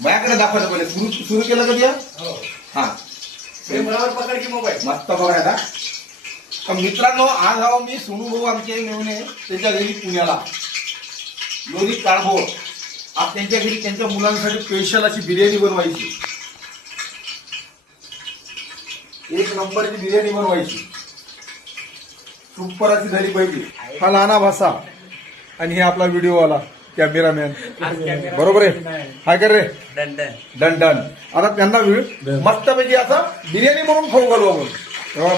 माझ्याकडे दाखवायचं पहिले. सुरू केलं कधी? हा बरोबर पकड की मोबाईल मस्त बघायचा. तर मित्रांनो, आज राव मी सोनू भाऊ आमचे मेवणे त्यांच्या घरी पुण्याला लोणी काळभोर. आज त्यांच्या घरी त्यांच्या मुलांसाठी स्पेशल अशी बिर्याणी बनवायची. एक नंबरची बिर्याणी बनवायची. सुपर अशी झाली पाहिजे. हा लहाना भासा आणि हे आपला व्हिडिओवाला कॅमेरामॅन. बरोबर आहे. हाय कर रे. Done done. आता त्यांना मस्तपैकी आता बिर्याणी बनवून खाऊ घालू आपण. तेव्हा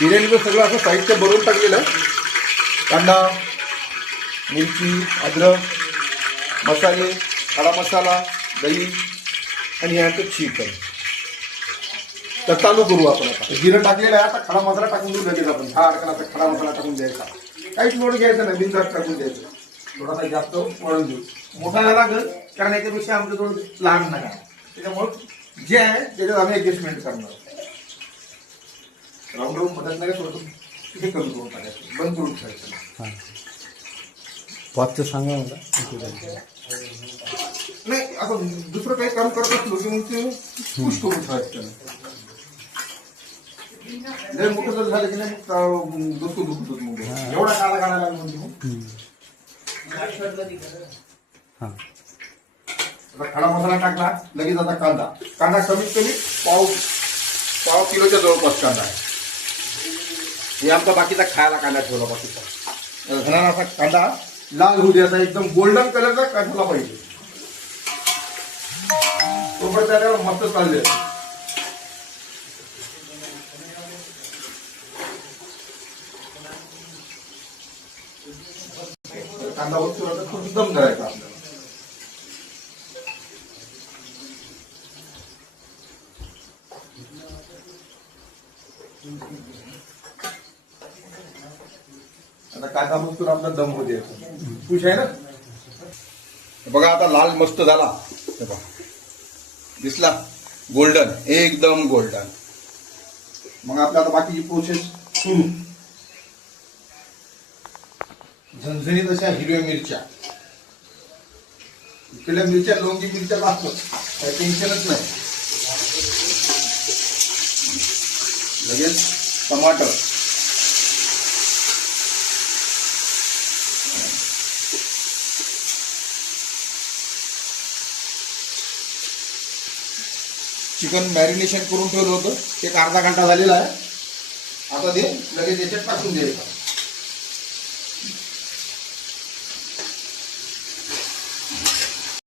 बिर्याणीचं सगळं असं साहित्य भरून टाकलेलं आहे. कांदा, मिरची, अद्रक, मसाले, खडा मसाला, दही आणि याचं चिकन. तर चालू करू आपण. आता जिरं टाकलेलं आहे. आता खडा मसाला टाकून देऊ लगेच आपण. हा अडकणाचा खडा मसाला टाकून द्यायचा. काहीच लोड घ्यायचं नाही. बिनधास्त टाकून द्यायचं. थोडासा जास्त वळून देऊ. मोठा नाही लागेल कारण याच्यापेक्षा आमचं थोडं लहान नका. त्याच्यामुळे जे आहे त्याच्यात आम्ही ऍडजस्टमेंट करणार. राऊंड राऊंड मदत नाही थोडं हे करून करून टाकायचं. बंद करून ठेवायचं. वाचचं सांगा मला. नाही असं दुसरं काही काम करत असलो की मग ते पुश करून ठेवायचं. लय मोठं जर झालं की नाही मग दुखतो मग एवढा काळा काढायला म्हणजे मग खडा मसाला टाकला लगेच. आता कांदा कमीत कमी पाव किलोच्या जवळपास कांदा आहे. हे आमचा बाकीचा खायला कांदा ठेवला बाकीचा. घराला असा कांदा लाल होऊ द्यायचा. एकदम गोल्डन कलरचा कांदा पाहिजे. तोपर्यंत त्याला मस्त चालले. कांदा वस्तू खूप दम करायचा आपल्याला. आता कांदा वस्तू आपला दम होऊ द्यायचा. खुश आहे ना. बघा आता लाल मस्त झाला. दिसला गोल्डन, एकदम गोल्डन. मग आपल्या आता बाकीची प्रोसेस सुरू. झणझणीत अशा हिरव्या मिरच्या. इकडल्या मिरच्या लोंगी मिरच्या लागतो. काही टेन्शनच नाही. लगेच टमाटर, चिकन मॅरिनेशन करून ठेवलं होतं. एक अर्धा घंटा झालेला आहे. आता ते लगेच याच्यात टाकून द्यायचं.